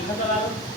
પંખા ચલાવ્યો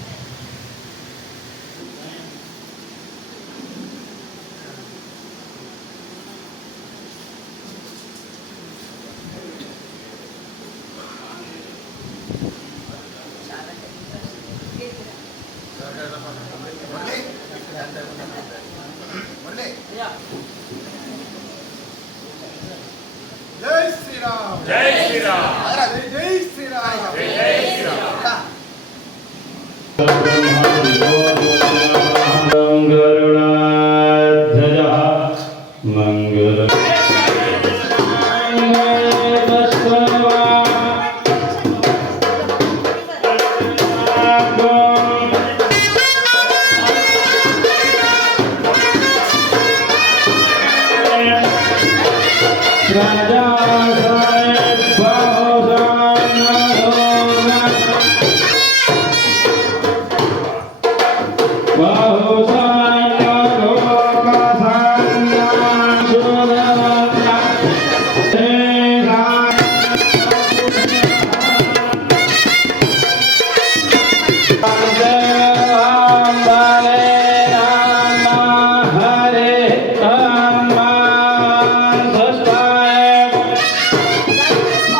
Grande.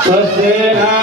Você não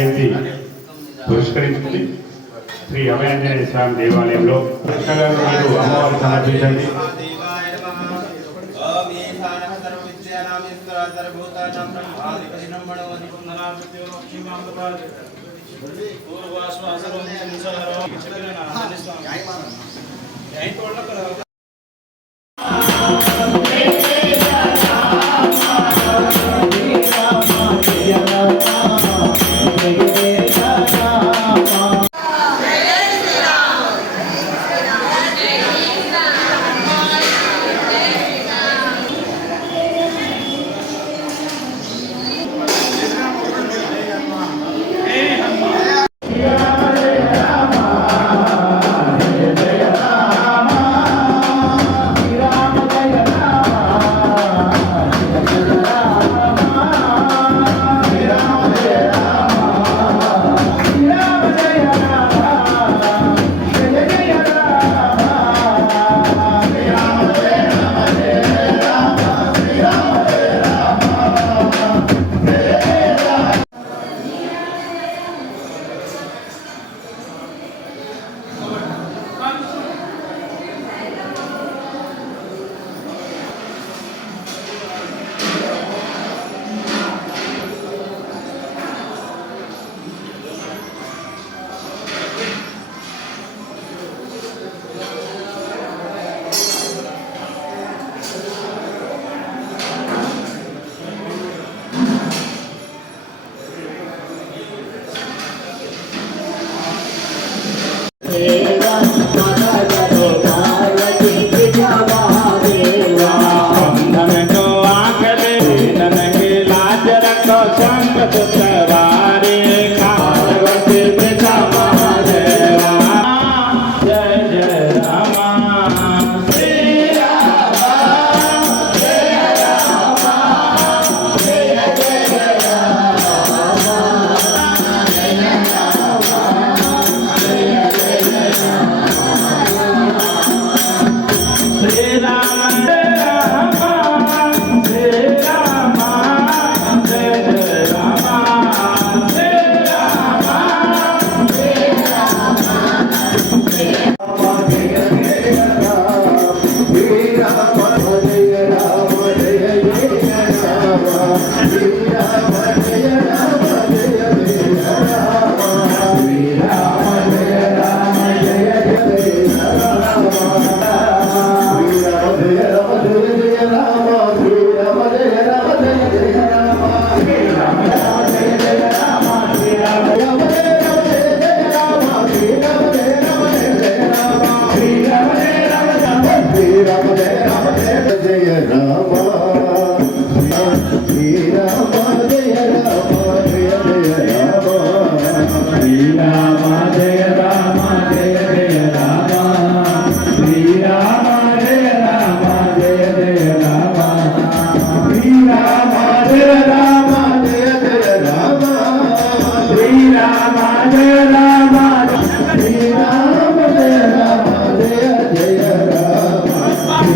జయంతి పురస్కరించింది శ్రీ అభయాంజనేయ స్వామి దేవాలయంలో చక్కగా మీరు అమ్మవారు సమర్పించండి. దేవాయ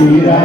Mira